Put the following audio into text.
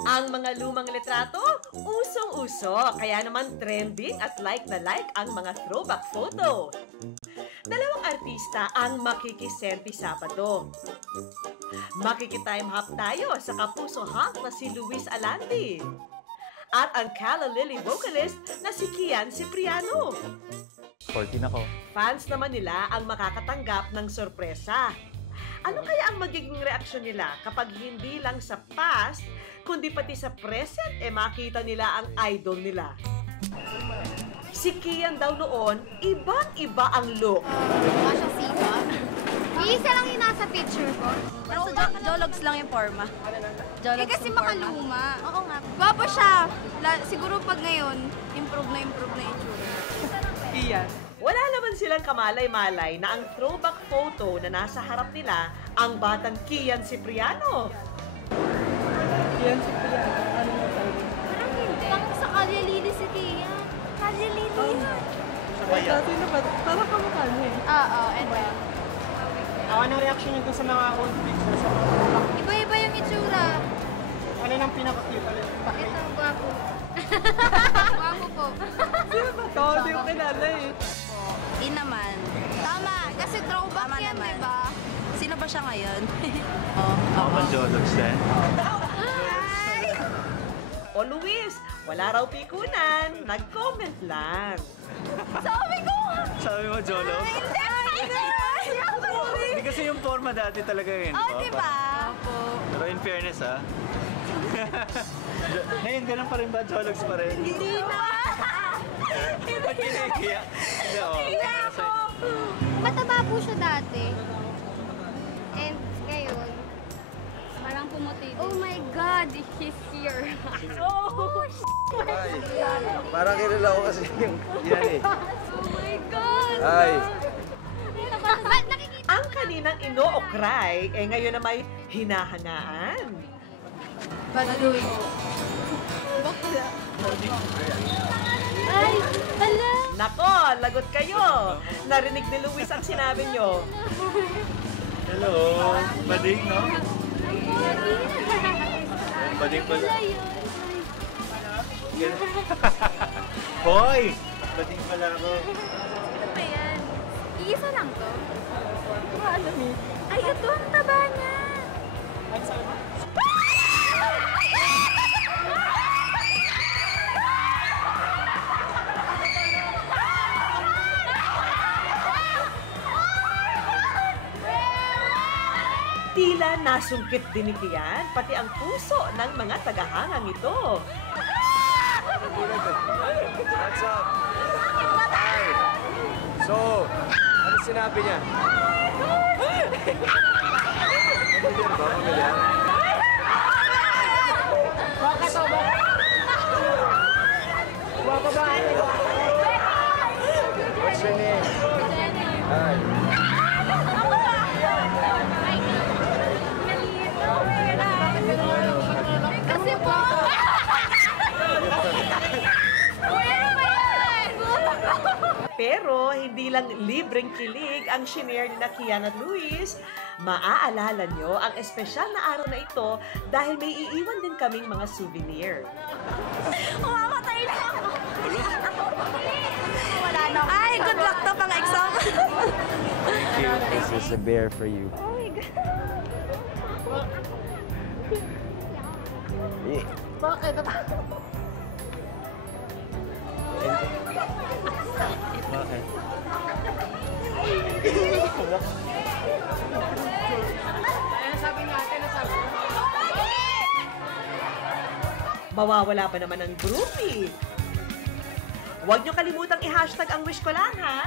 Ang mga lumang litrato, usong-uso, kaya naman trending at like na like ang mga throwback photo. Dalawang artista ang makikisenti Sabado. Makikitime hop tayo sa kapuso hunk na si Luis Alandi. At ang Calla Lily vocalist na si Kian Cipriano. 14 ako. Fans naman nila ang makakatanggap ng sorpresa. Ano kaya ang magiging reaksyon nila kapag hindi lang sa past, kundi pati sa present, makita nila ang idol nila? Si Kian daw noon, ibang-iba ang look. Mukha siyang sipa. Iisa lang yung nasa picture ko. Pero Jologs lang yung forma. Jologs Kasi yung forma. makaluma. Oo nga. Gwapo siya. Siguro pag ngayon, improve na yung itsura. Kian. Wala naman silang kamalay-malay na ang throwback photo na nasa harap nila ang batang Kian Cipriano. Kian Cipriano, ano mo tayo? Parang hindi. Parang sa Kalya Lili si Kian. Kalya Lili. Dati na ba? Parang kamukha niya eh. Oo, and then. Anong reaction niyo sa mga old pictures? Iba-iba yung itsura. Ano nang pinaka-cute ulit? Ito, gwapo. Gwapo po. Sino ba to? Hindi ko kilala eh. In naman. Tama, kasi throwback Tama yan, naman. diba? Sino ba siya ngayon? Ako ba Jologs eh? Hi! O Luis, wala raw pikunan, nag-comment lang. Sabi ko! Sabi mo Jologs? Hindi kasi yung forma dati talaga yun. Oh, diba? Pero in fairness ngayon ganun pa rin ba? Jologs pa rin? Hindi na! Ba't kinikiyak? Hindi ako! Mataba po siya dati. And ngayon, parang pumuti. Oh my God, he's here. Oh, Ay, parang kilala ko kasi yung yan eh. oh my God! Ay. Nakikita Ang kaninang ino-okray, ngayon na may hinahangaan. Baduy. Ay, hala! Nako, lagot kayo. Narinig ni Luis ang sinabi nyo. Hello! Bading, no? Bading pala. Hoy! Bading pala ako. Ano ba yan? Iisa lang to? Alam eh. Ay, ito ang taba niya! Tila nasungkit din ni Kian, pati ang puso ng mga tagahangang ito. What's up? Hi. So, ano sinabi niya? Familiar ba? Familiar? What's your name? Hi. Kasi po! Pero hindi lang libreng kilig ang shinare ni Kian at Luis. Maaalala nyo ang espesyal na araw na ito dahil may iiwan din kaming mga souvenir. Umamatay na ako! Wala na. Ay, good luck to pang exam. Thank you. This is a bear for you. Oh my God. Yeah. Bakit? Bakit? Mawawala pa naman ang groupie. Huwag nyo kalimutang i-hashtag ang wish ko lang, ha?